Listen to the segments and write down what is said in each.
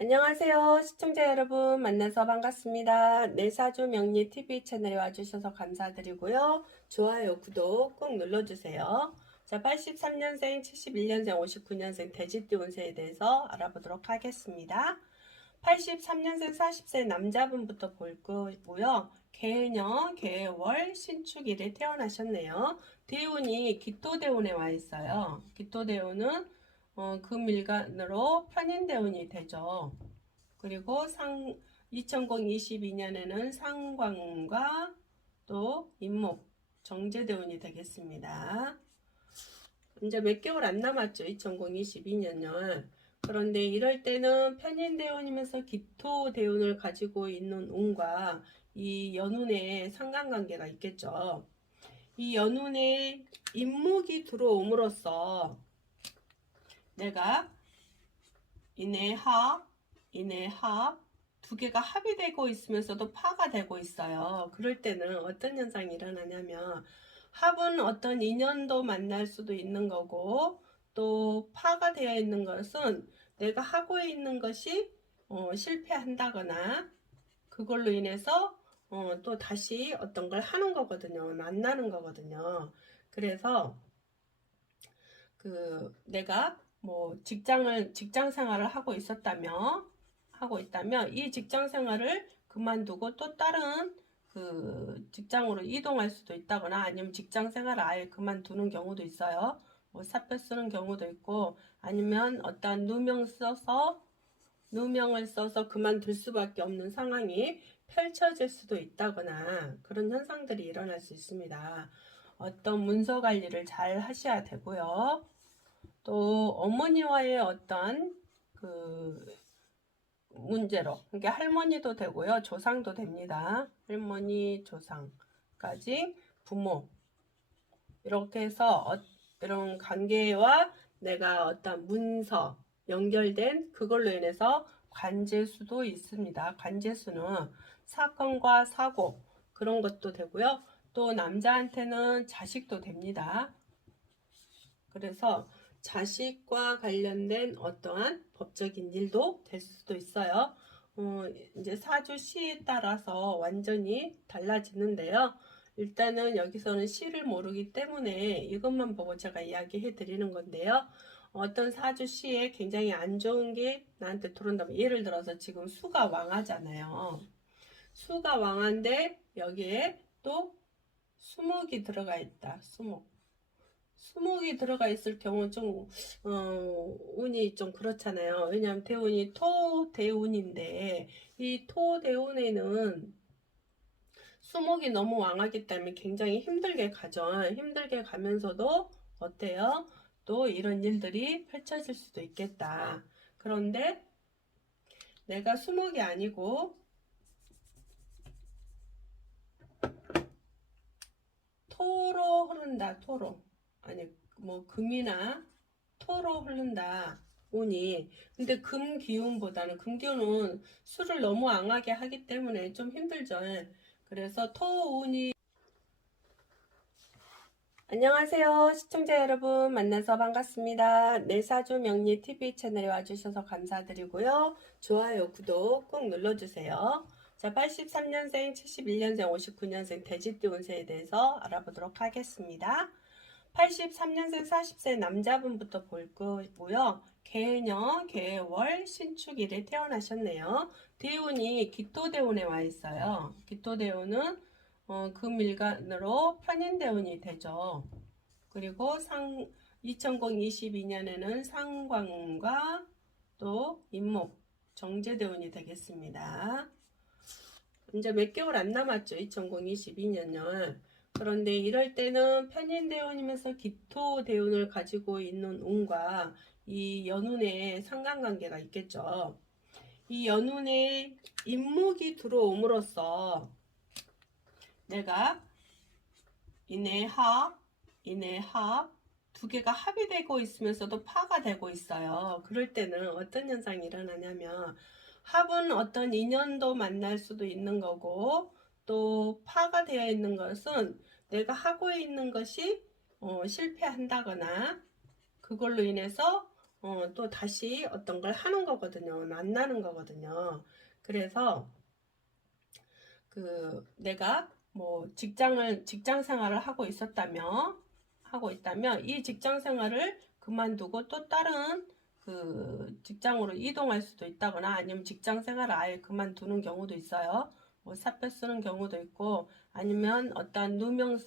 안녕하세요. 시청자 여러분 만나서 반갑습니다. 내사주 명리 TV 채널에 와주셔서 감사드리고요. 좋아요, 구독 꼭 눌러주세요. 자, 83년생, 71년생, 59년생 돼지띠 운세에 대해서 알아보도록 하겠습니다. 83년생 40세 남자분부터 볼 거고요. 개년, 개월, 신축일에 태어나셨네요. 대운이 기토대운에 와 있어요. 기토대운은 금일간으로 편인대운이 되죠. 그리고 2022년에는 상관과 또 임목, 정제대운이 되겠습니다. 이제 몇 개월 안 남았죠. 2022년요. 그런데 이럴 때는 편인대운이면서 기토대운을 가지고 있는 운과 이 연운의 상관관계가 있겠죠. 이 연운에 임목이 들어옴으로써 내가 인해합 두 개가 합이 되고 있으면서도 파가 되고 있어요. 그럴 때는 어떤 현상이 일어나냐면 합은 어떤 인연도 만날 수도 있는 거고 또 파가 되어 있는 것은 내가 하고 있는 것이 실패한다거나 그걸로 인해서 또 다시 어떤 걸 하는 거거든요. 만나는 거거든요. 그래서 내가 뭐 직장 생활을 하고 있다면 이 직장 생활을 그만두고 또 다른 직장으로 이동할 수도 있다거나 아니면 직장 생활을 아예 그만두는 경우도 있어요. 뭐 사표 쓰는 경우도 있고 아니면 어떤 누명을 써서 그만둘 수밖에 없는 상황이 펼쳐질 수도 있다거나 그런 현상들이 일어날 수 있습니다. 어떤 문서 관리를 잘 하셔야 되고요. 또 어머니와의 어떤 문제로, 그러니까 할머니도 되고요, 조상도 됩니다. 할머니, 조상까지 부모 이렇게 해서 이런 관계와 내가 어떤 문서 연결된 그걸로 인해서 관제수도 있습니다. 관제수는 사건과 사고 그런 것도 되고요. 또 남자한테는 자식도 됩니다. 그래서 자식과 관련된 어떠한 법적인 일도 될 수도 있어요. 이제 사주 시에 따라서 완전히 달라지는데요. 일단은 여기서는 시를 모르기 때문에 이것만 보고 제가 이야기해 드리는 건데요. 어떤 사주 시에 굉장히 안 좋은 게 나한테 들어온다면 예를 들어서 지금 수가 왕하잖아요. 수가 왕한데 여기에 또 수목이 들어가 있다. 수목이 들어가 있을 경우 좀 운이 좀 그렇잖아요. 왜냐하면 대운이 토대운인데 이 토대운에는 수목이 너무 왕하기 때문에 굉장히 힘들게 가죠. 힘들게 가면서도 어때요? 또 이런 일들이 펼쳐질 수도 있겠다. 그런데 내가 수목이 아니고 토로 흐른다. 토로. 아니 뭐 금이나 토로 흐른다. 운이. 근데 금 기운보다는 금 기운은 술을 너무 강하게 하기 때문에 좀 힘들죠. 그래서 토운이 안녕하세요. 시청자 여러분 만나서 반갑습니다. 내사주 명리 TV 채널에 와주셔서 감사드리고요. 좋아요, 구독 꼭 눌러주세요. 자, 83년생, 71년생, 59년생 돼지띠 운세에 대해서 알아보도록 하겠습니다. 83년생 40세 남자분부터 볼 거고요. 개년, 개월, 신축일에 태어나셨네요. 대운이 기토대운에 와 있어요. 기토대운은 금일간으로 편인대운이 되죠. 그리고 2022년에는 상관과 또 임목, 정제대운이 되겠습니다. 이제 몇 개월 안 남았죠. 2022년요. 그런데 이럴 때는 편인대운이면서 기토대운을 가지고 있는 운과 이 연운의 상관관계가 있겠죠. 이 연운에 임목이 들어옴으로써 내가 인해합 두 개가 합이 되고 있으면서도 파가 되고 있어요. 그럴 때는 어떤 현상이 일어나냐면 합은 어떤 인연도 만날 수도 있는 거고 또 파가 되어 있는 것은 내가 하고 있는 것이 실패한다거나 그걸로 인해서 또 다시 어떤 걸 하는 거거든요. 만나는 거거든요. 그래서 내가 뭐 직장 생활을 하고 있다면 이 직장 생활을 그만두고 또 다른 직장으로 이동할 수도 있다거나 아니면 직장 생활을 아예 그만두는 경우도 있어요. 뭐 사표 쓰는 경우도 있고 아니면 어떤 누명을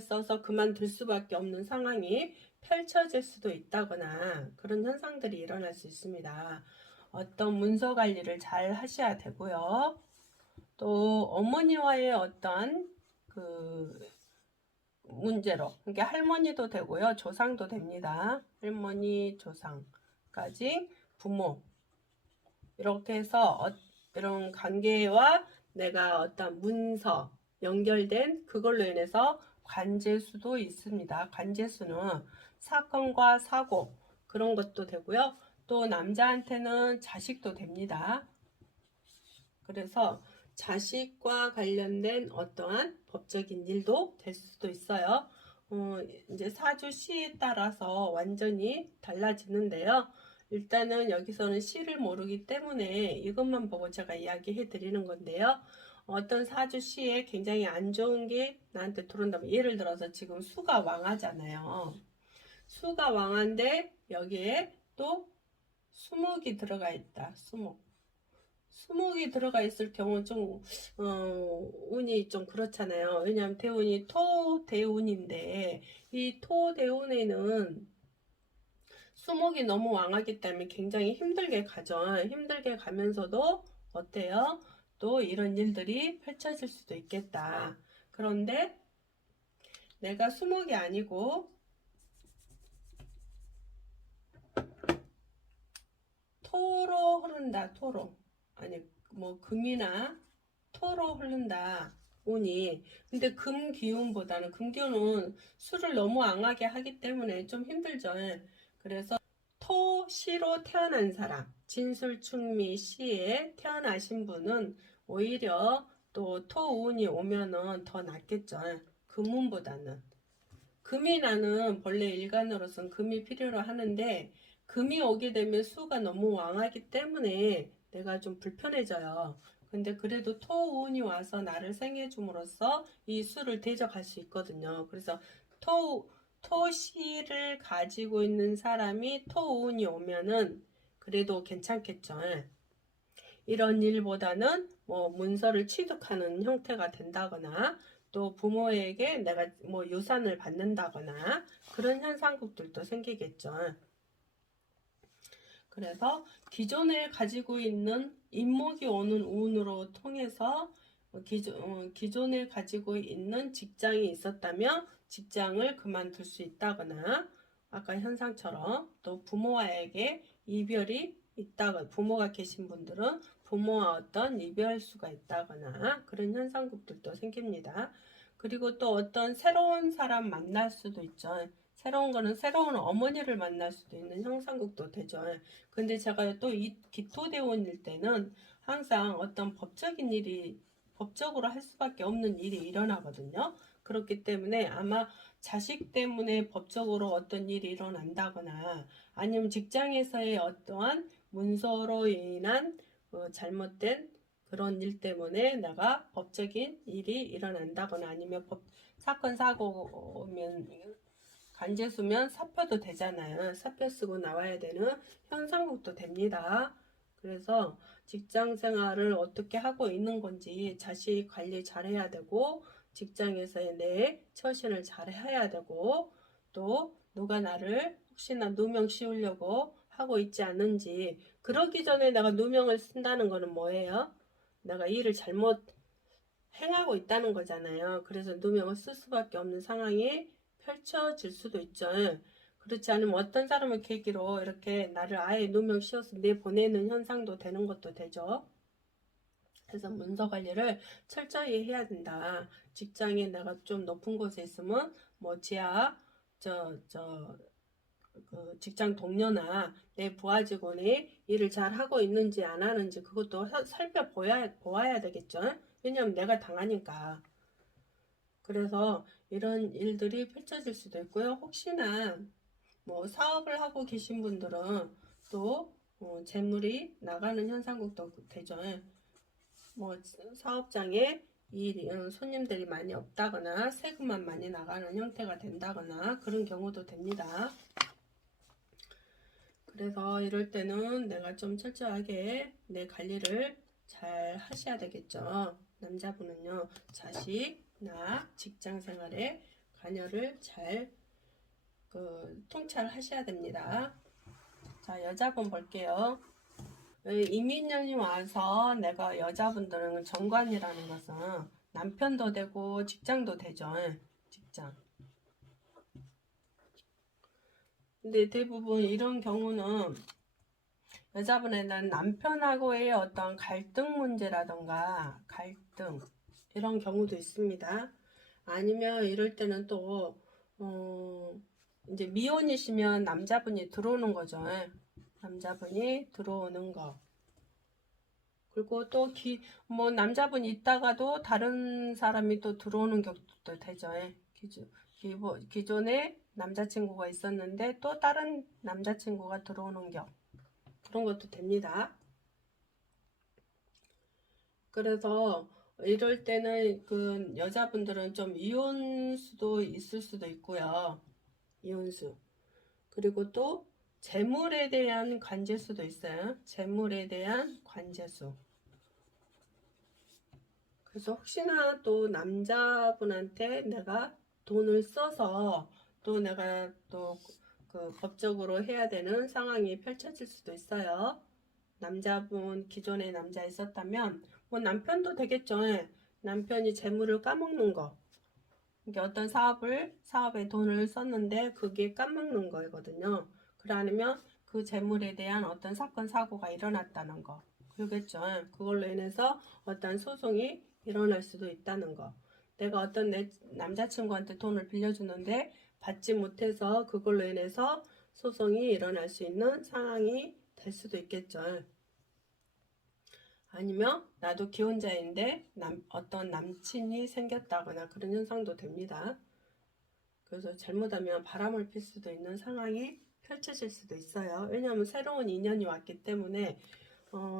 써서 그만둘 수밖에 없는 상황이 펼쳐질 수도 있다거나 그런 현상들이 일어날 수 있습니다. 어떤 문서 관리를 잘 하셔야 되고요. 또 어머니와의 어떤 문제로, 그러니까 할머니도 되고요, 조상도 됩니다. 할머니, 조상까지 부모 이렇게 해서 이런 관계와 내가 어떤 문서 연결된 그걸로 인해서 관제수도 있습니다. 관제수는 사건과 사고 그런 것도 되고요. 또 남자한테는 자식도 됩니다. 그래서 자식과 관련된 어떠한 법적인 일도 될 수도 있어요. 이제 사주 시에 따라서 완전히 달라지는데요. 일단은 여기서는 시를 모르기 때문에 이것만 보고 제가 이야기해 드리는 건데요. 어떤 사주 시에 굉장히 안 좋은 게 나한테 들어온다면 예를 들어서 지금 수가 왕하잖아요. 수가 왕한데 여기에 또 수목이 들어가 있다. 수목이 들어가 있을 경우는 좀 운이 좀 그렇잖아요. 왜냐하면 대운이 토대운인데 이 토대운에는 수목이 너무 왕하기 때문에 굉장히 힘들게 가죠. 힘들게 가면서도 어때요? 또 이런 일들이 펼쳐질 수도 있겠다. 그런데 내가 수목이 아니고 토로 흐른다. 토로. 아니 뭐 금이나 토로 흐른다. 운이. 근데 금기운보다는 금기운은 술을 너무 강하게 하기 때문에 좀 힘들죠. 그래서 토시로 태어난 사람, 진술충미 시에 태어나신 분은 오히려 또 토운이 오면은 더 낫겠죠. 금운보다는. 금이 나는 본래 일간으로서는 금이 필요로 하는데 금이 오게 되면 수가 너무 왕하기 때문에 내가 좀 불편해져요. 근데 그래도 토운이 와서 나를 생해줌으로써 이 수를 대적할 수 있거든요. 그래서 토시를 가지고 있는 사람이 토운이 오면은 그래도 괜찮겠죠. 이런 일보다는 뭐 문서를 취득하는 형태가 된다거나 또 부모에게 내가 뭐 유산을 받는다거나 그런 현상국들도 생기겠죠. 그래서 기존에 가지고 있는 인목이 오는 운으로 통해서 기존에 가지고 있는 직장이 있었다면 직장을 그만둘 수 있다거나 아까 현상처럼 또 부모와에게 이별이 있다가 부모가 계신 분들은 부모와 어떤 이별수가 있다거나 그런 현상국들도 생깁니다. 그리고 또 어떤 새로운 사람 만날 수도 있죠. 새로운 거는 새로운 어머니를 만날 수도 있는 형상국도 되죠. 근데 제가 또 이 기토대원일 때는 항상 어떤 법적으로 할 수밖에 없는 일이 일어나거든요. 그렇기 때문에 아마 자식 때문에 법적으로 어떤 일이 일어난다거나 아니면 직장에서의 어떠한 문서로 인한 잘못된 그런 일 때문에 내가 법적인 일이 일어난다거나 아니면 사건 사고면 간제수면 사표도 되잖아요. 사표 쓰고 나와야 되는 현상국도 됩니다. 그래서 직장 생활을 어떻게 하고 있는 건지 자식 관리 잘 해야 되고 직장에서의 내 처신을 잘 해야 되고 또 누가 나를 혹시나 누명 씌우려고 하고 있지 않은지 그러기 전에 내가 누명을 쓴다는 거는 뭐예요? 내가 일을 잘못 행하고 있다는 거잖아요. 그래서 누명을 쓸 수밖에 없는 상황이 펼쳐질 수도 있죠. 그렇지 않으면 어떤 사람을 계기로 이렇게 나를 아예 누명 씌워서 내보내는 현상도 되는 것도 되죠. 그래서 문서 관리를 철저히 해야 된다. 직장에 내가 좀 높은 곳에 있으면 뭐 지하 직장 동료나 내 부하 직원이 일을 잘 하고 있는지 안 하는지 그것도 살펴보아야 되겠죠. 왜냐면 내가 당하니까. 그래서 이런 일들이 펼쳐질 수도 있고요. 혹시나 뭐 사업을 하고 계신 분들은 또 재물이 나가는 현상국도 되죠. 뭐 사업장에 손님들이 많이 없다거나 세금만 많이 나가는 형태가 된다거나 그런 경우도 됩니다. 그래서 이럴 때는 내가 좀 철저하게 내 관리를 잘 하셔야 되겠죠. 남자분은요, 자식, 나, 직장 생활에 관여를 잘 통찰하셔야 됩니다. 자, 여자분 볼게요. 이민년이 와서 내가 여자분들은 정관이라는 것은 남편도 되고 직장도 되죠. 직장. 근데 대부분 이런 경우는 여자분에는 남편하고의 어떤 갈등 문제라던가 갈등 이런 경우도 있습니다. 아니면 이럴 때는 또 이제 미혼이시면 남자분이 들어오는 거죠. 남자분이 들어오는 거. 그리고 또 뭐 남자분이 있다가도 다른 사람이 또 들어오는 경우도 되죠. 기존에 남자친구가 있었는데 또 다른 남자친구가 들어오는 경우. 그런 것도 됩니다. 그래서 이럴 때는 그 여자분들은 좀 이혼수도 있을 수도 있고요. 이혼수. 그리고 또 재물에 대한 관제수도 있어요. 재물에 대한 관제수. 그래서 혹시나 또 남자분한테 내가 돈을 써서 또 내가 또 그 법적으로 해야 되는 상황이 펼쳐질 수도 있어요. 남자분 기존에 남자 있었다면 뭐 남편도 되겠죠. 남편이 재물을 까먹는 거. 이게 어떤 사업에 돈을 썼는데 그게 까먹는 거거든요. 그러면 그 재물에 대한 어떤 사건 사고가 일어났다는 거. 그러겠죠. 그걸로 인해서 어떤 소송이 일어날 수도 있다는 거. 내가 어떤 내 남자친구한테 돈을 빌려주는데 받지 못해서 그걸로 인해서 소송이 일어날 수 있는 상황이 될 수도 있겠죠. 아니면 나도 기혼자인데 어떤 남친이 생겼다거나 그런 현상도 됩니다. 그래서 잘못하면 바람을 필 수도 있는 상황이 펼쳐질 수도 있어요. 왜냐하면 새로운 인연이 왔기 때문에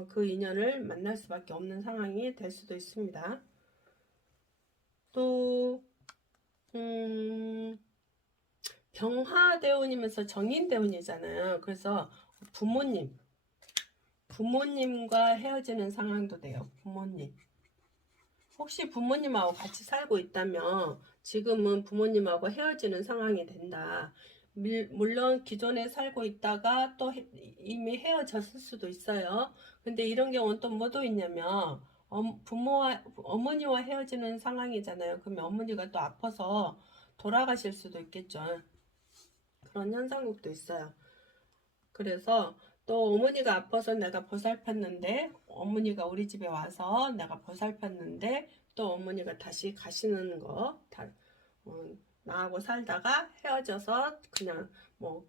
그 인연을 만날 수밖에 없는 상황이 될 수도 있습니다. 또 병화대운이면서 정인대운이잖아요. 그래서 부모님과 헤어지는 상황도 돼요. 부모님. 혹시 부모님하고 같이 살고 있다면 지금은 부모님하고 헤어지는 상황이 된다. 물론 기존에 살고 있다가 또 이미 헤어졌을 수도 있어요. 근데 이런 경우는 또 뭐도 있냐면 어머니와 헤어지는 상황이잖아요. 그러면 어머니가 또 아파서 돌아가실 수도 있겠죠. 그런 현상국도 있어요. 그래서 또 어머니가 아파서 내가 보살폈는데 어머니가 우리 집에 와서 내가 보살폈는데 또 어머니가 다시 가시는 거 나하고 살다가 헤어져서 그냥 뭐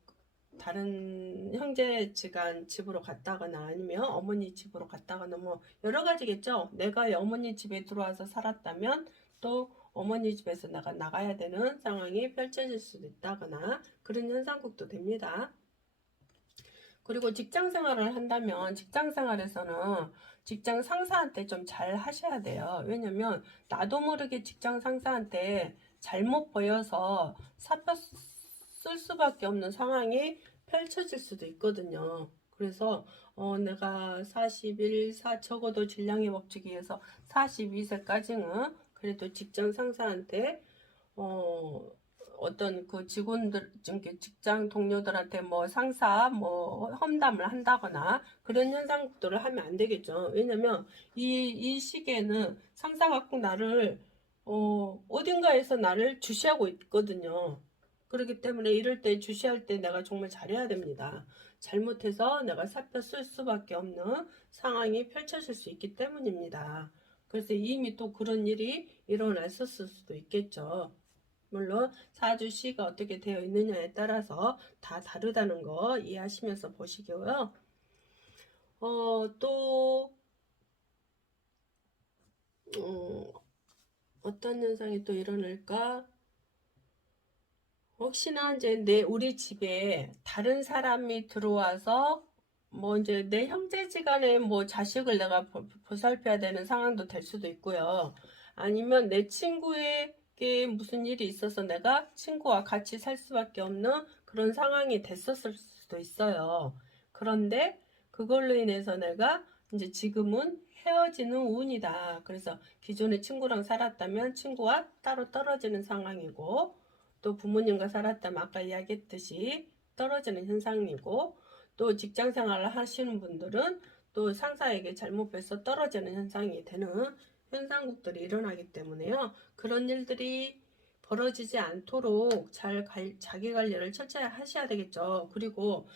다른 형제지간 집으로 갔다거나 아니면 어머니 집으로 갔다거나 뭐 여러 가지겠죠. 내가 어머니 집에 들어와서 살았다면 또 어머니 집에서 내가 나가야 되는 상황이 펼쳐질 수도 있다거나 그런 현상국도 됩니다. 그리고 직장 생활을 한다면 직장 생활에서는 직장 상사한테 좀 잘 하셔야 돼요. 왜냐면 나도 모르게 직장 상사한테 잘못 보여서 사표 쓸 수밖에 없는 상황이 펼쳐질 수도 있거든요. 그래서 내가 적어도 질량의 법칙에서 42세까지는 그래도 직장 상사한테 어떤 그 직원들, 직장 동료들한테 뭐 상사, 뭐 험담을 한다거나 그런 현상들을 하면 안 되겠죠. 왜냐면 이 시기에는 상사가 꼭 나를, 어딘가에서 나를 주시하고 있거든요. 그렇기 때문에 이럴 때 주시할 때 내가 정말 잘해야 됩니다. 잘못해서 내가 사표 쓸 수밖에 없는 상황이 펼쳐질 수 있기 때문입니다. 그래서 이미 또 그런 일이 일어났었을 수도 있겠죠. 물론 사주시가 어떻게 되어 있느냐에 따라서 다 다르다는 거 이해하시면서 보시고요. 또 어떤 현상이 또 일어날까? 혹시나 이제 우리 집에 다른 사람이 들어와서 뭐 이제 내 형제지간에 뭐 자식을 내가 보살펴야 되는 상황도 될 수도 있고요. 아니면 내 친구에게 무슨 일이 있어서 내가 친구와 같이 살 수밖에 없는 그런 상황이 됐었을 수도 있어요. 그런데 그걸로 인해서 내가 이제 지금은 헤어지는 운이다. 그래서 기존에 친구랑 살았다면 친구와 따로 떨어지는 상황이고, 또 부모님과 살았다면 아까 이야기했듯이 떨어지는 현상이고, 또 직장 생활을 하시는 분들은 또 상사에게 잘못 뵈서 떨어지는 현상이 되는 현상국들이 일어나기 때문에요. 그런 일들이 벌어지지 않도록 자기 관리를 철저히 하셔야 되겠죠. 그리고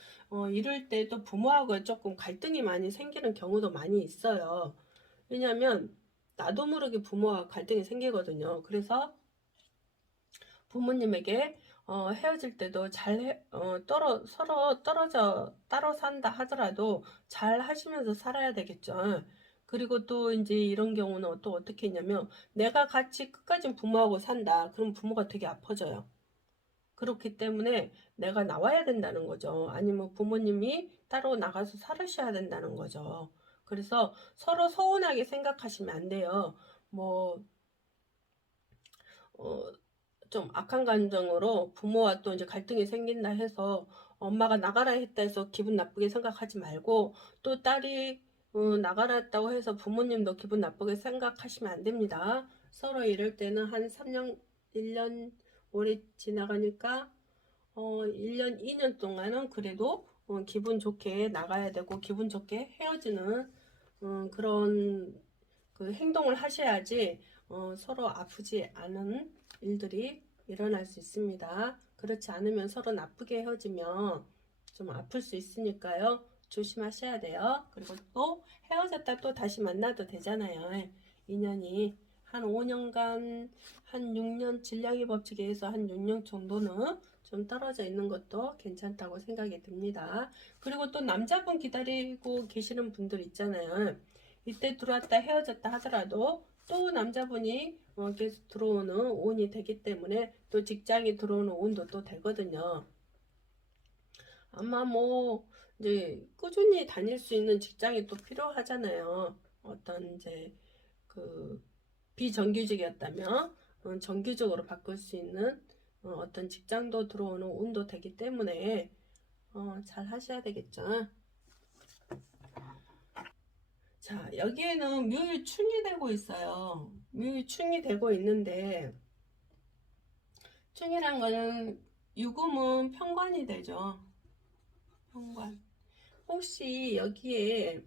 이럴 때 또 부모하고 조금 갈등이 많이 생기는 경우도 많이 있어요. 왜냐하면 나도 모르게 부모와 갈등이 생기거든요. 그래서 부모님에게 헤어질 때도 서로 따로 산다 하더라도 잘 하시면서 살아야 되겠죠. 그리고 또 이제 이런 경우는 또 어떻게 했냐면, 내가 같이 끝까지 부모하고 산다. 그럼 부모가 되게 아파져요. 그렇기 때문에 내가 나와야 된다는 거죠. 아니면 부모님이 따로 나가서 살으셔야 된다는 거죠. 그래서 서로 서운하게 생각하시면 안 돼요. 뭐, 어, 좀 악한 감정으로 부모와 또 이제 갈등이 생긴다 해서 엄마가 나가라 했다 해서 기분 나쁘게 생각하지 말고, 또 딸이 나가라 했다고 해서 부모님도 기분 나쁘게 생각하시면 안 됩니다. 서로 이럴 때는 한 3년, 1년 오래 지나가니까 1년, 2년 동안은 그래도 기분 좋게 나가야 되고 기분 좋게 헤어지는 그런 그 행동을 하셔야지 서로 아프지 않은 일들이 일어날 수 있습니다. 그렇지 않으면 서로 나쁘게 헤어지면 좀 아플 수 있으니까요. 조심하셔야 돼요. 그리고 또 헤어졌다 또 다시 만나도 되잖아요. 인연이 한 5년간, 한 6년, 질량의 법칙에 의해서 한 6년 정도는 좀 떨어져 있는 것도 괜찮다고 생각이 듭니다. 그리고 또 남자분 기다리고 계시는 분들 있잖아요. 이때 들어왔다 헤어졌다 하더라도 또 남자분이 계속 들어오는 운이 되기 때문에 또 직장에 들어오는 운도 또 되거든요. 아마 뭐 이제 꾸준히 다닐 수 있는 직장이 또 필요하잖아요. 어떤 이제 그 비정규직이었다면 정규직으로 바꿀 수 있는 어떤 직장도 들어오는 운도 되기 때문에 잘 하셔야 되겠죠. 자, 여기에는 묘유충이 되고 있어요. 묘유충이 되고 있는데, 충이란 거는 유금은 편관이 되죠. 편관. 혹시 여기에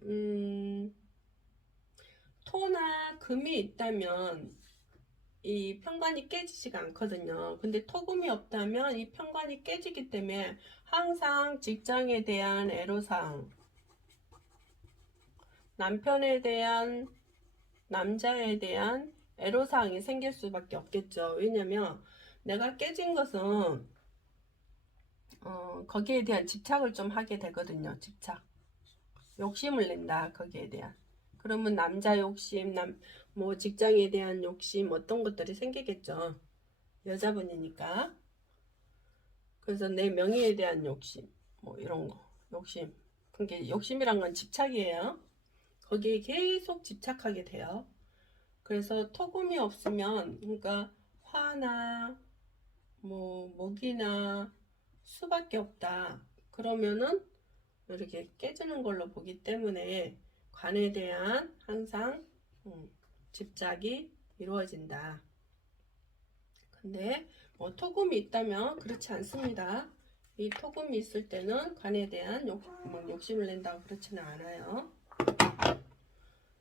토나 금이 있다면 이 편관이 깨지지가 않거든요. 근데 토금이 없다면 이 편관이 깨지기 때문에 항상 직장에 대한 애로사항, 남편에 대한, 남자에 대한 애로사항이 생길 수밖에 없겠죠. 왜냐면 내가 깨진 것은 거기에 대한 집착을 좀 하게 되거든요. 집착. 욕심을 낸다. 거기에 대한. 그러면 남자 욕심, 뭐 직장에 대한 욕심 어떤 것들이 생기겠죠. 여자분이니까. 그래서 내 명예에 대한 욕심, 뭐 이런 거. 욕심. 그게 욕심이란 건 집착이에요. 거기에 계속 집착하게 돼요. 그래서 토금이 없으면, 그러니까 화나 뭐 목이나 수밖에 없다. 그러면은 이렇게 깨지는 걸로 보기 때문에 관에 대한 항상 집착이 이루어진다. 근데 뭐 토금이 있다면 그렇지 않습니다. 이 토금이 있을 때는 관에 대한 욕심을 낸다고 그렇지는 않아요.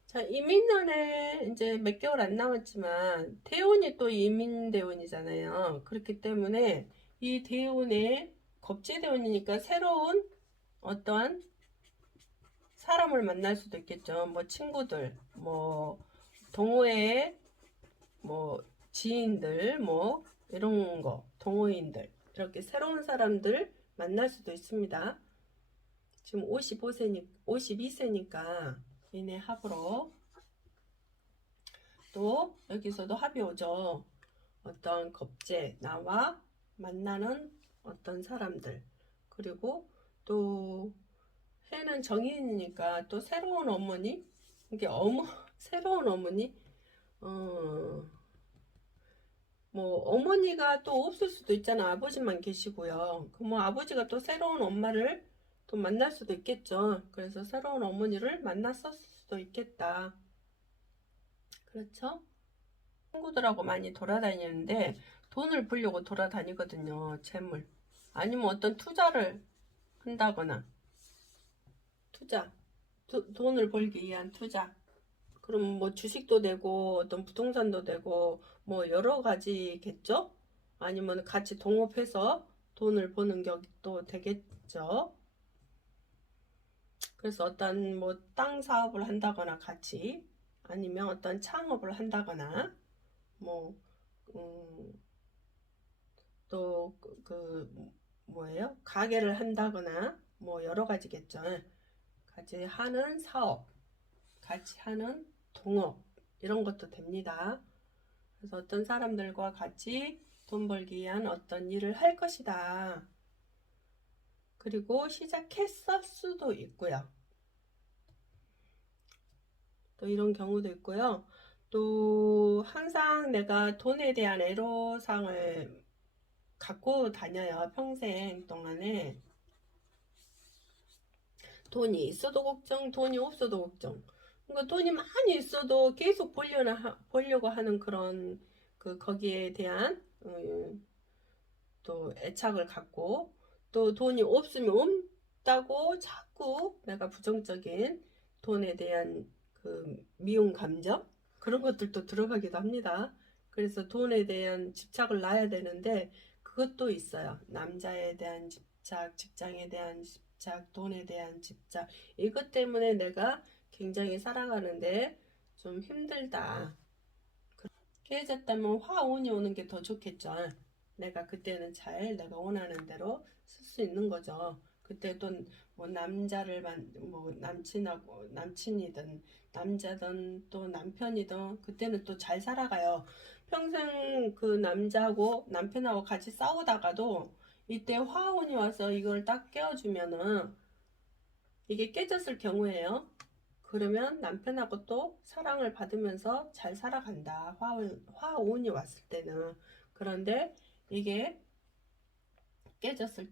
자, 이민년에 이제 몇 개월 안 남았지만 대운이 또 이민대운이잖아요. 그렇기 때문에 이 대운에 겁재대운이니까 새로운 어떠한 사람을 만날 수도 있겠죠. 뭐 친구들, 뭐 동호회, 뭐 지인들, 뭐 이런 거, 동호인들 이렇게 새로운 사람들 만날 수도 있습니다. 지금 52세니까 이내 합으로 또 여기서도 합이 오죠. 어떤 겁재, 나와 만나는 어떤 사람들, 그리고 또 해는 정인이니까 또 새로운 어머니, 이게 새로운 어머니, 어, 뭐 어머니가 또 없을 수도 있잖아. 아버지만 계시고요. 그 뭐 아버지가 또 새로운 엄마를 또 만날 수도 있겠죠. 그래서 새로운 어머니를 만났을 수도 있겠다. 그렇죠? 친구들하고 많이 돌아다니는데 돈을 벌려고 돌아다니거든요. 재물. 아니면 어떤 투자를 한다거나 투자. 돈을 벌기 위한 투자. 그럼 뭐 주식도 되고 어떤 부동산도 되고 뭐 여러 가지겠죠? 아니면 같이 동업해서 돈을 버는 격도 되겠죠? 그래서 어떤 뭐 땅 사업을 한다거나 같이 아니면 어떤 창업을 한다거나 뭐 또 뭐예요? 가게를 한다거나 뭐 여러 가지겠죠. 같이 하는 사업, 같이 하는 동업 이런 것도 됩니다. 그래서 어떤 사람들과 같이 돈 벌기 위한 어떤 일을 할 것이다. 그리고 시작했을 수도 있고요. 또 이런 경우도 있고요. 또 항상 내가 돈에 대한 애로사항을 갖고 다녀요. 평생 동안에. 돈이 있어도 걱정, 돈이 없어도 걱정. 그러니까 돈이 많이 있어도 계속 벌려고 하는 그런 거기에 대한 또 애착을 갖고 또 돈이 없으면 없다고 자꾸 내가 부정적인 돈에 대한 미움 감정 그런 것들도 들어가기도 합니다. 그래서 돈에 대한 집착을 놔야 되는데 그것도 있어요. 남자에 대한 집착, 직장에 대한 집착, 돈에 대한 집착 이것 때문에 내가 굉장히 살아가는데 좀 힘들다. 깨졌다면 화운이 오는 게 더 좋겠죠. 내가 그때는 잘 내가 원하는 대로 쓸 수 있는 거죠. 그때 또 뭐 뭐 남친이든 남자든 또 남편이든 그때는 또 잘 살아가요. 평생 그 남자하고 남편하고 같이 싸우다가도 이때 화운이 와서 이걸 딱 깨워주면은 이게 깨졌을 경우에요. 그러면 남편하고 또 사랑을 받으면서 잘 살아간다. 화운이 왔을 때는. 그런데 이게 깨졌을,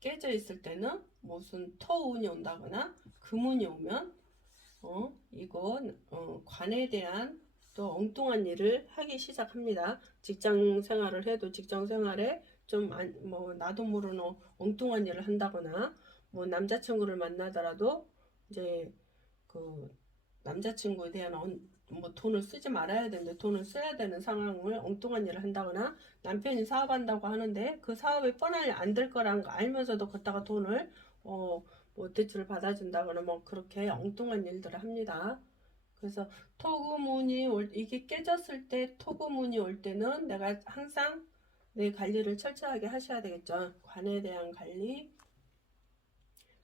깨져 있을 때는 무슨 터운이 온다거나 금운이 오면, 관에 대한 또 엉뚱한 일을 하기 시작합니다. 직장 생활을 해도 직장 생활에 나도 모르는 엉뚱한 일을 한다거나, 뭐 남자친구를 만나더라도 이제 그 남자친구에 대한 뭐 돈을 쓰지 말아야 되는데 돈을 써야 되는 상황을 엉뚱한 일을 한다거나 남편이 사업한다고 하는데 그 사업이 뻔히 안 될 거라는 거 알면서도 걷다가 돈을 뭐 대출을 받아준다거나 뭐 그렇게 엉뚱한 일들을 합니다. 그래서 이게 깨졌을 때 토구문이 올 때는 내가 항상 내 관리를 철저하게 하셔야 되겠죠. 관에 대한 관리,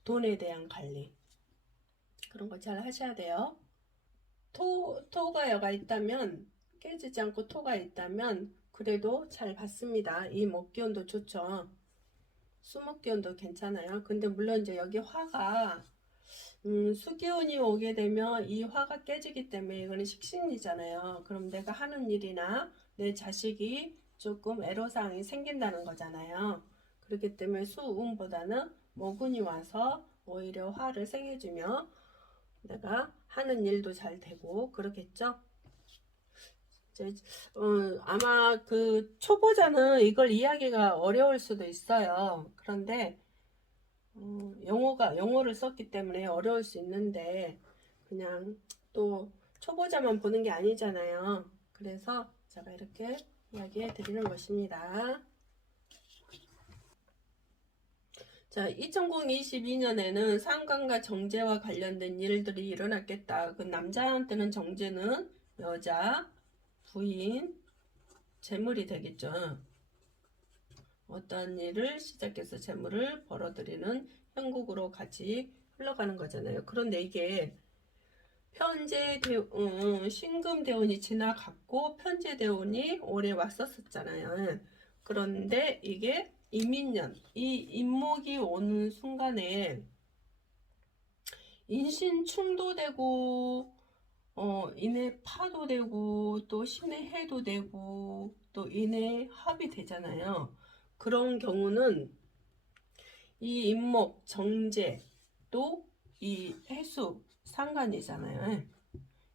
돈에 대한 관리 그런 거 잘 하셔야 돼요. 토가 있다면 깨지지 않고 토가 있다면 그래도 잘 받습니다. 이 목기운도 좋죠. 수목기운도 괜찮아요. 근데 물론 이제 여기 화가 수기운이 오게 되면 이 화가 깨지기 때문에 이거는 식신이잖아요. 그럼 내가 하는 일이나 내 자식이 조금 애로사항이 생긴다는 거잖아요. 그렇기 때문에 수운보다는 목운이 와서 오히려 화를 생겨주며 내가 하는 일도 잘 되고 그렇겠죠. 이제 아마 그 초보자는 이걸 이해하기가 어려울 수도 있어요. 그런데 영어를 썼기 때문에 어려울 수 있는데 그냥 또 초보자만 보는 게 아니잖아요. 그래서 제가 이렇게 이야기해 드리는 것입니다. 자, 2022년에는 상관과 정제와 관련된 일들이 일어났겠다. 그 남자한테는 정제는 여자, 부인, 재물이 되겠죠. 어떤 일을 시작해서 재물을 벌어들이는 형국으로 같이 흘러가는 거잖아요. 그런데 이게 신금대운이 지나갔고 편제대운이 올해 왔었잖아요. 그런데 이게 이민년, 이 인목이 오는 순간에 인신충도 되고 인해 파도 되고 또 신의 해도 되고 또 인해 합이 되잖아요. 그런 경우는 이 인목 정제 또 이 해수 상관이잖아요.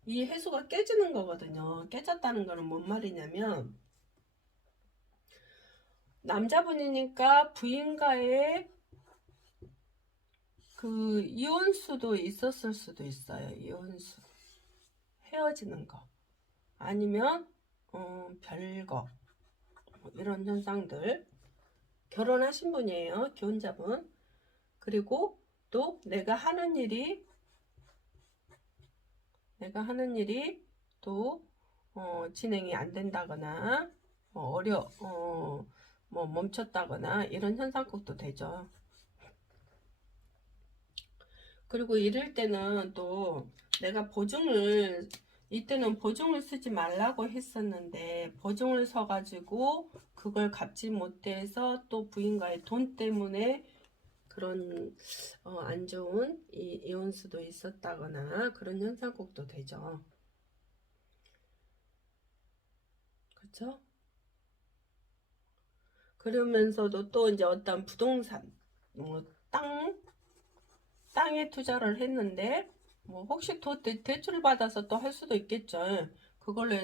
이 해수가 깨지는 거거든요. 깨졌다는 거는 뭔 말이냐면 남자분이니까 부인과의 그 이혼수도 있었을 수도 있어요. 이혼수 헤어지는 거 아니면 별거 이런 현상들. 결혼하신 분이에요. 기혼자분. 그리고 또 내가 하는 일이 또 진행이 안 된다거나 뭐 멈췄다거나 이런 현상국도 되죠. 그리고 이럴 때는 또 내가 이때는 보증을 쓰지 말라고 했었는데 보증을 서가지고 그걸 갚지 못해서 또 부인과의 돈 때문에 그런 안 좋은 이혼수도 있었다거나 그런 현상국도 되죠. 그렇죠? 그러면서도 또 이제 어떤 부동산, 땅에 투자를 했는데 뭐 혹시 더 대출을 받아서 또 할 수도 있겠죠. 그걸로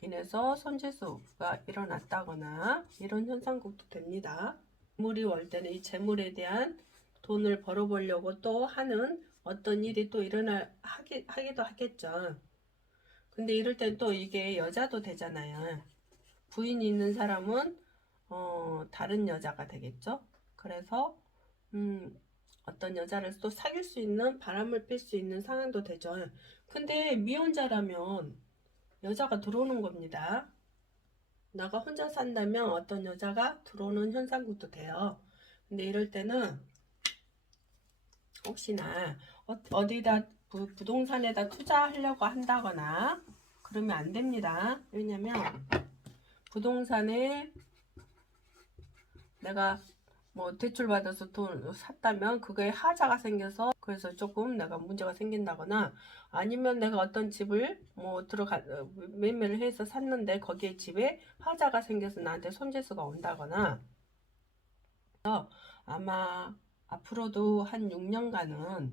인해서 손재수가 일어났다거나 이런 현상국도 됩니다. 재물이 올 때는 이 재물에 대한 돈을 벌어보려고 또 하는 어떤 일이 또 하기도 하겠죠. 근데 이럴 땐 또 이게 여자도 되잖아요. 부인이 있는 사람은 다른 여자가 되겠죠. 그래서 어떤 여자를 또 사귈 수 있는 바람을 필 수 있는 상황도 되죠. 근데 미혼자라면 여자가 들어오는 겁니다. 나가 혼자 산다면 어떤 여자가 들어오는 현상도 돼요. 근데 이럴 때는 혹시나 어디다 부동산에다 투자하려고 한다거나 그러면 안 됩니다. 왜냐면 부동산에 내가 뭐 대출 받아서 돈 샀다면 그거에 하자가 생겨서 그래서 조금 내가 문제가 생긴다거나 아니면 내가 어떤 집을 뭐 매매를 해서 샀는데 거기에 집에 하자가 생겨서 나한테 손재수가 온다거나 아마 앞으로도 한 6년간은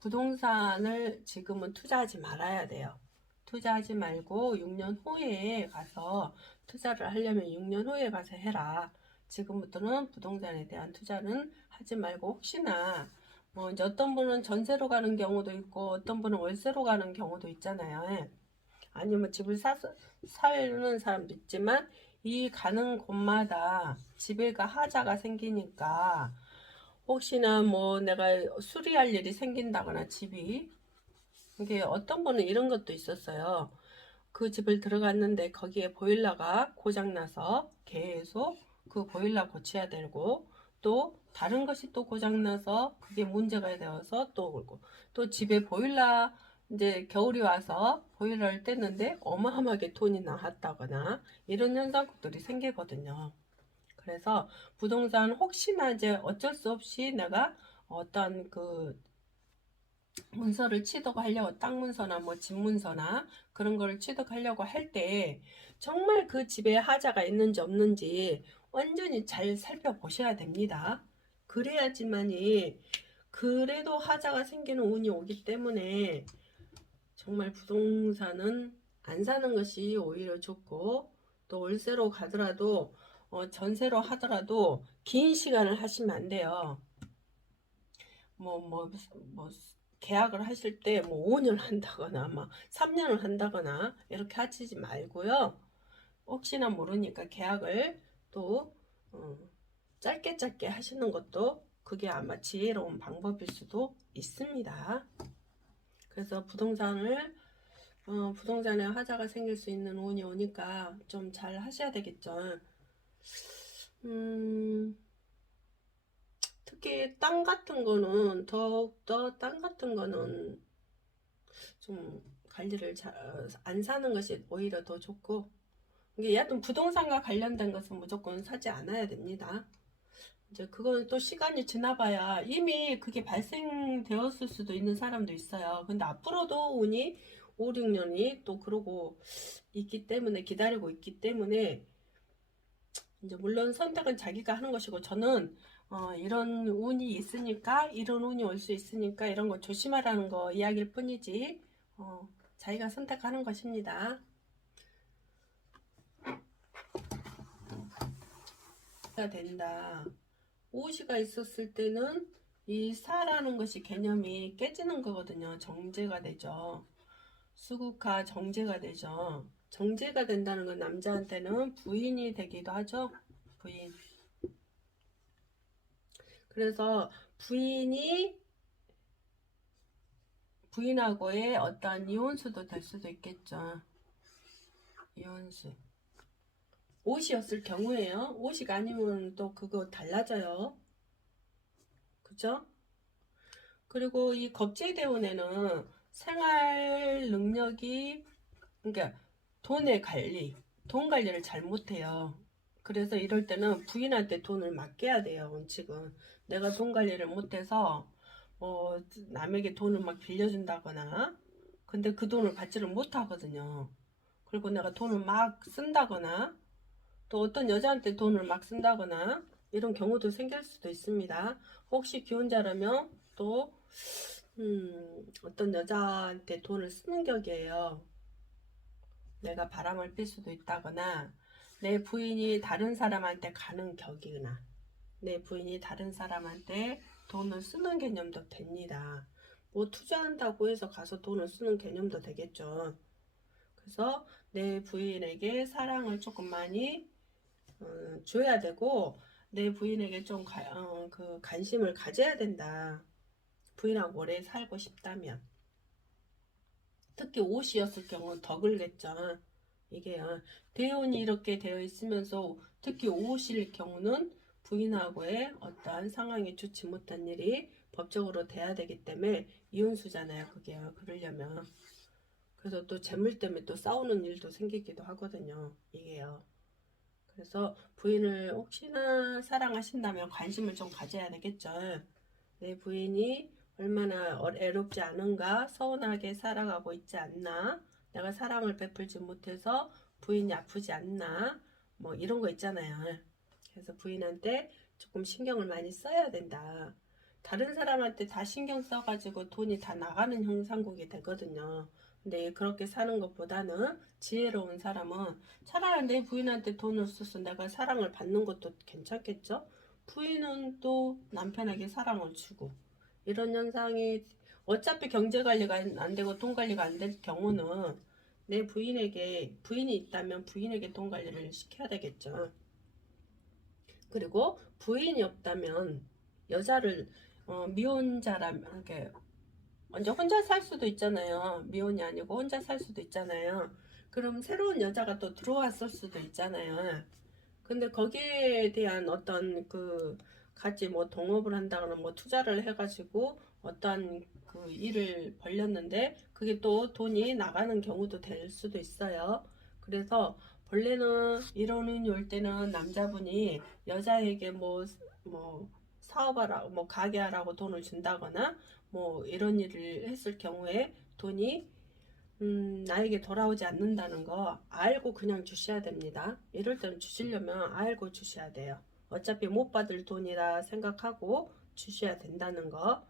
부동산을 지금은 투자하지 말아야 돼요. 투자하지 말고 6년 후에 가서 투자를 하려면 6년 후에 가서 해라. 지금부터는 부동산에 대한 투자는 하지 말고 혹시나 뭐 이제 어떤 분은 전세로 가는 경우도 있고 어떤 분은 월세로 가는 경우도 있잖아요. 아니면 집을 사는 사람도 있지만 이 가는 곳마다 집에가 하자가 생기니까 혹시나 뭐 내가 수리할 일이 생긴다거나 집이 이게 어떤 분은 이런 것도 있었어요. 그 집을 들어갔는데 거기에 보일러가 고장나서 계속 그 보일러 고쳐야 되고 또 다른 것이 또 고장나서 그게 문제가 되어서 또 그러고 또 집에 보일러 이제 겨울이 와서 보일러를 뗐는데 어마어마하게 돈이 나왔다거나 이런 현상들이 생기거든요. 그래서 부동산 혹시나 이제 어쩔 수 없이 내가 어떤 그 문서를 취득하려고 땅 문서나 뭐 집 문서나 그런 거를 취득하려고 할 때 정말 그 집에 하자가 있는지 없는지 완전히 잘 살펴보셔야 됩니다. 그래야지만이 그래도 하자가 생기는 운이 오기 때문에 정말 부동산은 안 사는 것이 오히려 좋고 또 월세로 가더라도 전세로 하더라도 긴 시간을 하시면 안 돼요. 뭐 계약을 하실 때 뭐 5년 한다거나 막 3년을 한다거나 이렇게 하시지 말고요. 혹시나 모르니까 계약을 또 짧게 하시는 것도 그게 아마 지혜로운 방법일 수도 있습니다. 그래서 부동산에 하자가 생길 수 있는 운이 오니까 좀 잘 하셔야 되겠죠. 특히 땅 같은 거는 더욱더 땅 같은 거는 좀 관리를 잘 안 사는 것이 오히려 더 좋고 이게 여하튼 부동산과 관련된 것은 무조건 사지 않아야 됩니다. 이제 그건 또 시간이 지나봐야 이미 그게 발생되었을 수도 있는 사람도 있어요. 근데 앞으로도 운이 5, 6년이 또 그러고 있기 때문에 기다리고 있기 때문에 이제 물론 선택은 자기가 하는 것이고 저는 이런 운이 있으니까 이런 운이 올 수 있으니까 이런 거 조심하라는 거 이야기일 뿐이지 자기가 선택하는 것입니다. 된다. 오시가 있었을 때는 이 사라는 것이 개념이 깨지는 거거든요. 정제가 되죠. 수국화 정제가 되죠. 정제가 된다는 건 남자한테는 부인이 되기도 하죠. 부인. 그래서 부인하고의 어떤 이혼수도 될 수도 있겠죠. 이혼수. 옷이었을 경우에요. 옷이가 아니면 또 그거 달라져요. 그죠? 그리고 이 겁재대운에는 생활 능력이, 그러니까 돈의 관리, 돈 관리를 잘 못해요. 그래서 이럴 때는 부인한테 돈을 맡겨야 돼요. 원칙은 내가 돈 관리를 못해서 남에게 돈을 막 빌려준다거나, 근데 그 돈을 받지를 못하거든요. 그리고 내가 돈을 막 쓴다거나, 또 어떤 여자한테 돈을 막 쓴다거나 이런 경우도 생길 수도 있습니다. 혹시 기혼자라면 또 어떤 여자한테 돈을 쓰는 격이에요. 내가 바람을 필 수도 있다거나 내 부인이 다른 사람한테 가는 격이거나 내 부인이 다른 사람한테 돈을 쓰는 개념도 됩니다. 뭐 투자한다고 해서 가서 돈을 쓰는 개념도 되겠죠. 그래서 내 부인에게 사랑을 조금 많이 줘야 되고 내 부인에게 좀 관심을 가져야 된다. 부인하고 오래 살고 싶다면 특히 옷이었을 경우는 더 그러겠죠. 이게 대운이 이렇게 되어 있으면서 특히 옷일 경우는 부인하고의 어떠한 상황이 좋지 못한 일이 법적으로 돼야 되기 때문에 이혼수잖아요. 그게 그러려면 그래서 또 재물 때문에 또 싸우는 일도 생기기도 하거든요. 이게요. 그래서 부인을 혹시나 사랑하신다면 관심을 좀 가져야 되겠죠. 내 부인이 얼마나 애롭지 않은가, 서운하게 살아가고 있지 않나, 내가 사랑을 베풀지 못해서 부인이 아프지 않나, 뭐 이런 거 있잖아요. 그래서 부인한테 조금 신경을 많이 써야 된다. 다른 사람한테 다 신경 써가지고 돈이 다 나가는 형상국이 되거든요. 근데 그렇게 사는 것보다는 지혜로운 사람은 차라리 내 부인한테 돈을 써서 내가 사랑을 받는 것도 괜찮겠죠? 부인은 또 남편에게 사랑을 주고 이런 현상이 어차피 경제 관리가 안 되고 돈 관리가 안 될 경우는 내 부인에게 부인이 있다면 부인에게 돈 관리를 시켜야 되겠죠. 그리고 부인이 없다면 여자를 미혼자라면 이렇게 먼저 혼자 살 수도 있잖아요. 미혼이 아니고 혼자 살 수도 있잖아요. 그럼 새로운 여자가 또 들어왔을 수도 있잖아요. 근데 거기에 대한 어떤 같이 뭐 동업을 한다거나 뭐 투자를 해가지고 어떤 그 일을 벌렸는데 그게 또 돈이 나가는 경우도 될 수도 있어요. 그래서 본래는 이런 운이 올 때는 남자분이 여자에게 뭐 사업하라고 뭐 가게 하라고 돈을 준다거나 뭐 이런 일을 했을 경우에 돈이 나에게 돌아오지 않는다는 거 알고 그냥 주셔야 됩니다. 이럴 때는 주시려면 알고 주셔야 돼요. 어차피 못 받을 돈이라 생각하고 주셔야 된다는 거.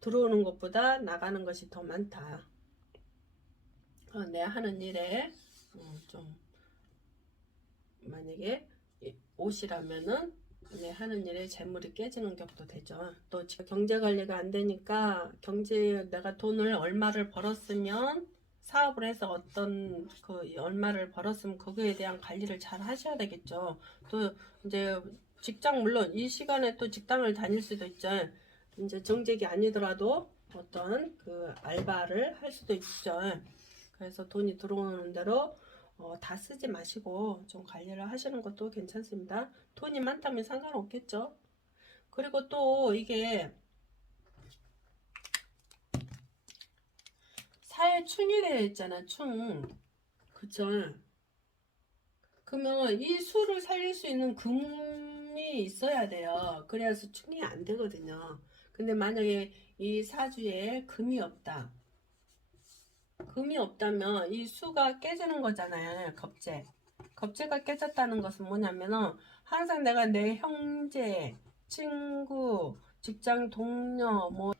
들어오는 것보다 나가는 것이 더 많다. 내 하는 일에 좀 만약에 옷이라면은 내 하는 일에 재물이 깨지는 격도 되죠. 또 경제 관리가 안 되니까 내가 돈을 얼마를 벌었으면 사업을 해서 어떤 얼마를 벌었으면 그거에 대한 관리를 잘 하셔야 되겠죠. 또 이제 직장 물론 이 시간에 또 직장을 다닐 수도 있죠. 이제 정직이 아니더라도 어떤 알바를 할 수도 있죠. 그래서 돈이 들어오는 대로 다 쓰지 마시고 좀 관리를 하시는 것도 괜찮습니다. 돈이 많다면 상관없겠죠. 그리고 또 이게 사회 충이 되어 있잖아. 충. 그쵸. 그러면 이 수를 살릴 수 있는 금이 있어야 돼요. 그래야서 충이 안 되거든요. 근데 만약에 이 사주에 금이 없다. 금이 없다면 이 수가 깨지는 거잖아요. 겁재. 겁재가 깨졌다는 것은 뭐냐면은 항상 내가 내 형제, 친구, 직장 동료, 뭐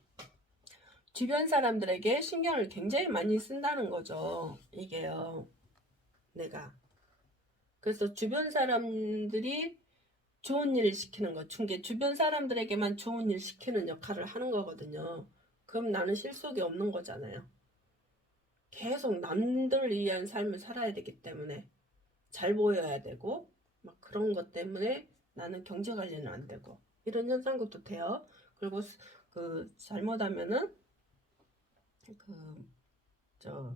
주변 사람들에게 신경을 굉장히 많이 쓴다는 거죠. 이게요. 내가. 그래서 주변 사람들이 좋은 일을 시키는 거, 중개 주변 사람들에게만 좋은 일 시키는 역할을 하는 거거든요. 그럼 나는 실속이 없는 거잖아요. 계속 남들을 위한 삶을 살아야 되기 때문에 잘 보여야 되고 막 그런 것 때문에 나는 경제 관리는 안 되고 이런 현상도 돼요. 그리고 그 잘못하면은 그저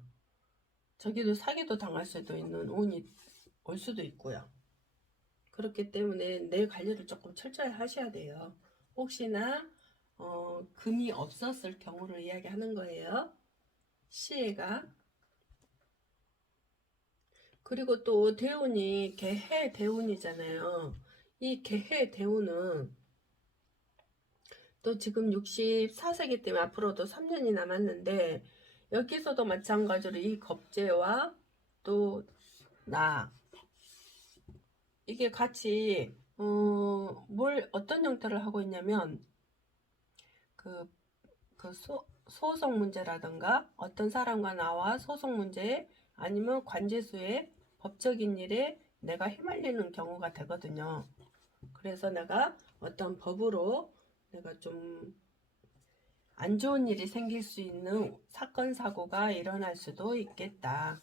저기도 사기도 당할 수도 있는 운이 올 수도 있고요. 그렇기 때문에 내 관리를 조금 철저히 하셔야 돼요. 혹시나 금이 없었을 경우를 이야기하는 거예요. 시해가. 그리고 또 대운이 개해 대운이잖아요. 이 개해 대운은 또 지금 64세기 때문에 앞으로도 3년이 남았는데 여기서도 마찬가지로 이 겁재와 또 나 이게 같이 어떤 형태를 하고 있냐면 그 소송 문제라든가 어떤 사람과 나와 소송 문제 아니면 관제수의 법적인 일에 내가 휘말리는 경우가 되거든요. 그래서 내가 어떤 법으로 내가 좀 안 좋은 일이 생길 수 있는 사건 사고가 일어날 수도 있겠다.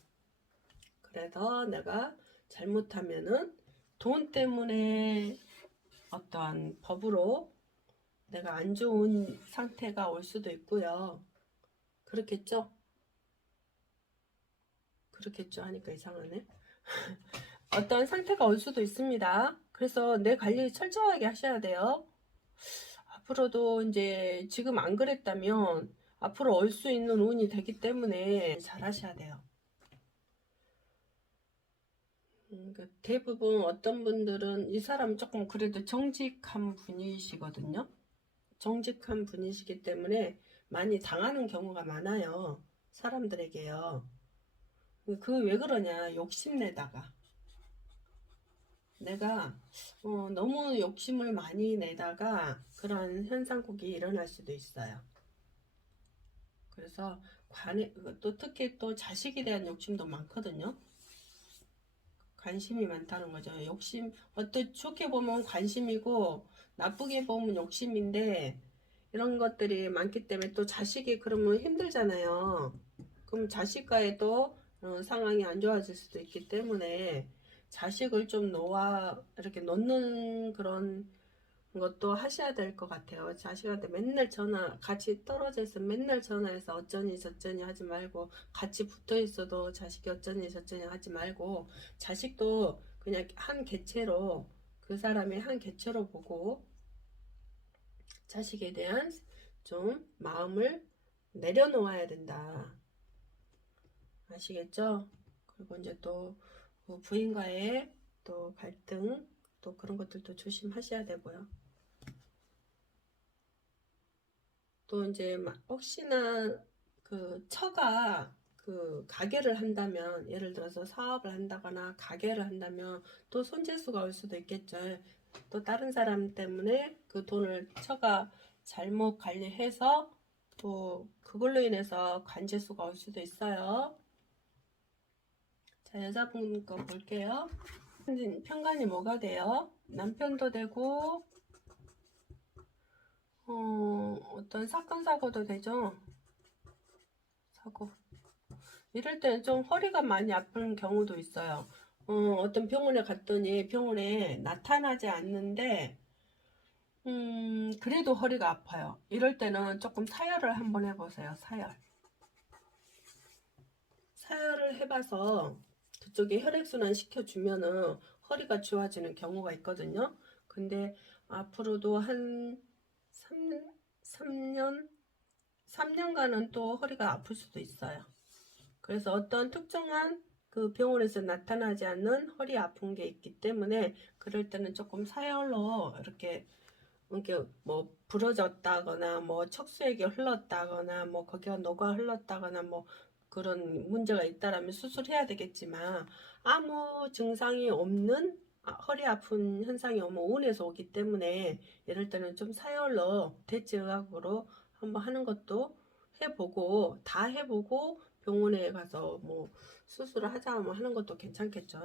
그래서 내가 잘못하면은 돈 때문에 어떠한 법으로 내가 안 좋은 상태가 올 수도 있고요. 그렇겠죠? 그렇겠죠 하니까 이상하네. 어떤 상태가 올 수도 있습니다. 그래서 내 관리 철저하게 하셔야 돼요. 앞으로도 이제 지금 안 그랬다면 앞으로 올 수 있는 운이 되기 때문에 잘 하셔야 돼요. 그러니까 대부분 어떤 분들은 이 사람은 조금 그래도 정직한 분이시거든요. 정직한 분이시기 때문에 많이 당하는 경우가 많아요. 사람들에게요. 그 왜 그러냐 욕심내다가 내가 너무 욕심을 많이 내다가 그런 현상국이 일어날 수도 있어요. 그래서 또 특히 또 자식에 대한 욕심도 많거든요. 관심이 많다는 거죠. 욕심 좋게 보면 관심이고 나쁘게 보면 욕심인데 이런 것들이 많기 때문에 또 자식이 그러면 힘들잖아요. 그럼 자식과의 또 상황이 안 좋아질 수도 있기 때문에 자식을 좀 이렇게 놓는 그런 것도 하셔야 될 것 같아요. 자식한테 맨날 같이 떨어져 있어 맨날 전화해서 어쩌니 저쩌니 하지 말고 같이 붙어 있어도 자식이 어쩌니 저쩌니 하지 말고 자식도 그냥 한 개체로 그 사람의 한 개체로 보고 자식에 대한 좀 마음을 내려놓아야 된다. 아시겠죠? 그리고 이제 또 부인과의 또 갈등 또 그런 것들도 조심하셔야 되고요. 또 이제 혹시나 그 처가 그 가게를 한다면 예를 들어서 사업을 한다거나 가게를 한다면 또 손재수가 올 수도 있겠죠. 또 다른 사람 때문에 그 돈을 처가 잘못 관리해서 또 그걸로 인해서 관재수가 올 수도 있어요. 자, 여자분 거 볼게요. 편관이 뭐가 돼요? 남편도 되고 어떤 사건 사고도 되죠. 사고 이럴 때는 좀 허리가 많이 아픈 경우도 있어요. 어떤 병원에 갔더니 병원에 나타나지 않는데 그래도 허리가 아파요. 이럴 때는 조금 사열을 한번 해보세요. 사열을 해봐서 그쪽에 혈액순환 시켜주면은 허리가 좋아지는 경우가 있거든요. 근데 앞으로도 한 3년간은 또 허리가 아플 수도 있어요. 그래서 어떤 특정한 그 병원에서 나타나지 않는 허리 아픈 게 있기 때문에 그럴 때는 조금 사열로 이렇게 뭐 부러졌다거나 뭐 척수액이 흘렀다거나 뭐 거기가 녹아 흘렀다거나 뭐 그런 문제가 있다라면 수술해야 되겠지만 아무 증상이 없는 허리 아픈 현상이 오면 운에서 오기 때문에 이럴 때는 좀 사열로 대체의학으로 한번 하는 것도 해보고 다 해보고 병원에 가서 뭐 수술을 하자면 하는 것도 괜찮겠죠.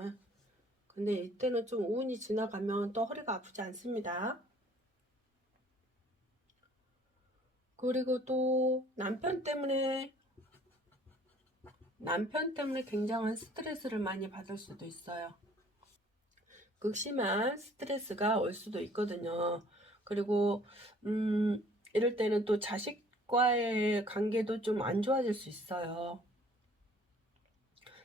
근데 이때는 좀 운이 지나가면 또 허리가 아프지 않습니다. 그리고 또 남편 때문에 굉장한 스트레스를 많이 받을 수도 있어요. 극심한 스트레스가 올 수도 있거든요. 그리고 이럴 때는 또 자식과의 관계도 좀 안 좋아질 수 있어요.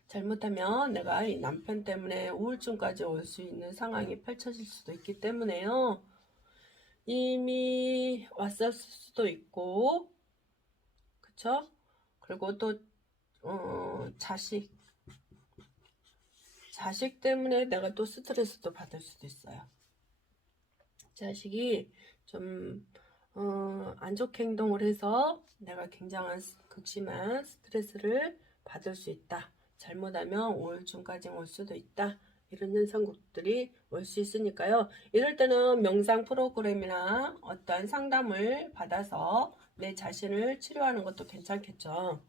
잘못하면 내가 이 남편 때문에 우울증까지 올 수 있는 상황이 펼쳐질 수도 있기 때문에요. 이미 왔을 수도 있고, 그쵸? 그리고 또 자식 때문에 내가 또 스트레스도 받을 수도 있어요. 자식이 좀 안 좋게 행동을 해서 내가 굉장한 극심한 스트레스를 받을 수 있다. 잘못하면 우울증까지 올 수도 있다. 이런 현상들이 올 수 있으니까요. 이럴 때는 명상 프로그램이나 어떠한 상담을 받아서 내 자신을 치료하는 것도 괜찮겠죠.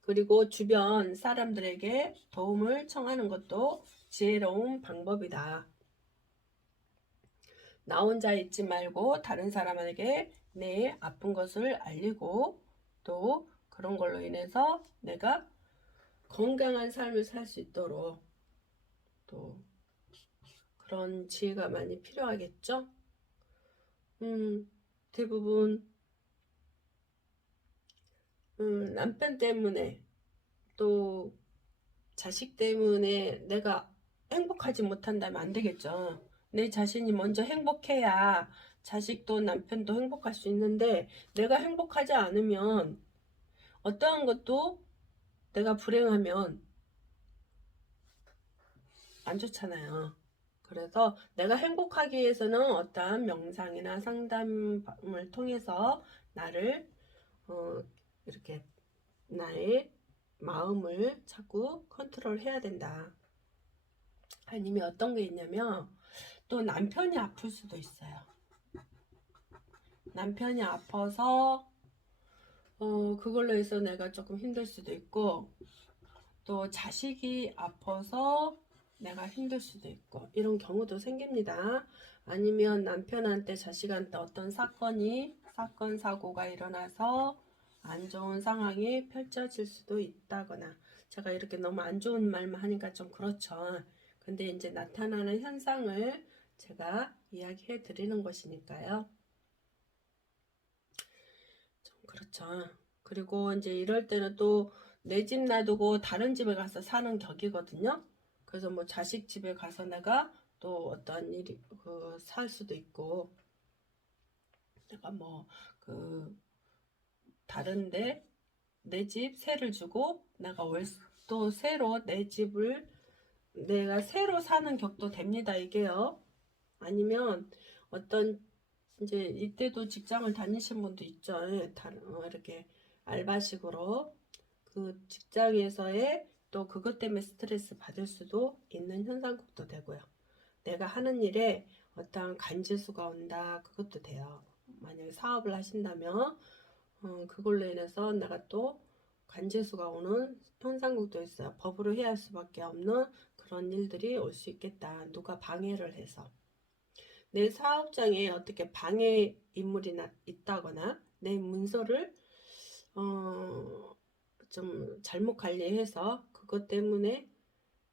그리고 주변 사람들에게 도움을 청하는 것도 지혜로운 방법이다. 나 혼자 있지 말고 다른 사람에게 내 아픈 것을 알리고 또 그런 걸로 인해서 내가 건강한 삶을 살 수 있도록 또 그런 지혜가 많이 필요하겠죠? 대부분 남편 때문에 또 자식 때문에 내가 행복하지 못한다면 안 되겠죠. 내 자신이 먼저 행복해야 자식도 남편도 행복할 수 있는데 내가 행복하지 않으면 어떠한 것도 내가 불행하면 안 좋잖아요. 그래서 내가 행복하기 위해서는 어떠한 명상이나 상담을 통해서 나를 이렇게 나의 마음을 자꾸 컨트롤 해야 된다. 아니면 어떤 게 있냐면 또 남편이 아플 수도 있어요. 남편이 아파서 그걸로 해서 내가 조금 힘들 수도 있고 또 자식이 아파서 내가 힘들 수도 있고 이런 경우도 생깁니다. 아니면 남편한테 자식한테 어떤 사건 사고가 일어나서 안 좋은 상황이 펼쳐질 수도 있다거나 제가 이렇게 너무 안 좋은 말만 하니까 좀 그렇죠. 근데 이제 나타나는 현상을 제가 이야기해 드리는 것이니까요. 좀 그렇죠. 그리고 이제 이럴 때는 또 내 집 놔두고 다른 집에 가서 사는 격이거든요. 그래서 뭐 자식 집에 가서 내가 또 어떤 일이 살 수도 있고 내가 뭐 다른데 내 집 세를 주고 내가 또 새로 내 집을 내가 새로 사는 격도 됩니다. 이게요. 아니면 어떤 이제 이때도 직장을 다니신 분도 있죠. 이렇게 알바식으로 그 직장에서의 또 그것 때문에 스트레스 받을 수도 있는 현상국도 되고요. 내가 하는 일에 어떠한 간지수가 온다. 그것도 돼요. 만약에 사업을 하신다면 그걸로 인해서 내가 또 간지수가 오는 현상국도 있어요. 법으로 해야 할 수밖에 없는 그런 일들이 올 수 있겠다. 누가 방해를 해서. 내 사업장에 어떻게 방해 인물이 있다거나 내 문서를 좀 잘못 관리해서 그것 때문에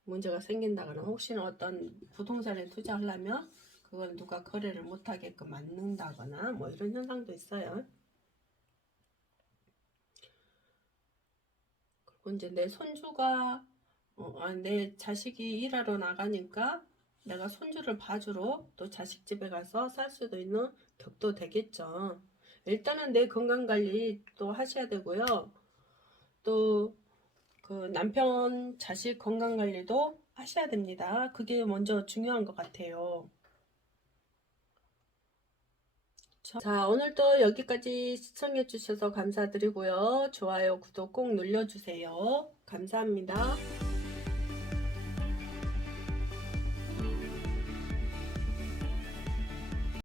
문제가 생긴다거나 혹시나 어떤 부동산에 투자하려면 그걸 누가 거래를 못하게끔 만든다거나 뭐 이런 현상도 있어요. 그리고 이제 내 손주가 내 자식이 일하러 나가니까 내가 손주를 봐주러 또 자식 집에 가서 살 수도 있는 격도 되겠죠. 일단은 내 건강관리 또 하셔야 되고요. 또 그 남편, 자식 건강 관리도 하셔야 됩니다. 그게 먼저 중요한 것 같아요. 자, 오늘도 여기까지 시청해 주셔서 감사드리고요. 좋아요, 구독 꼭 눌러주세요. 감사합니다.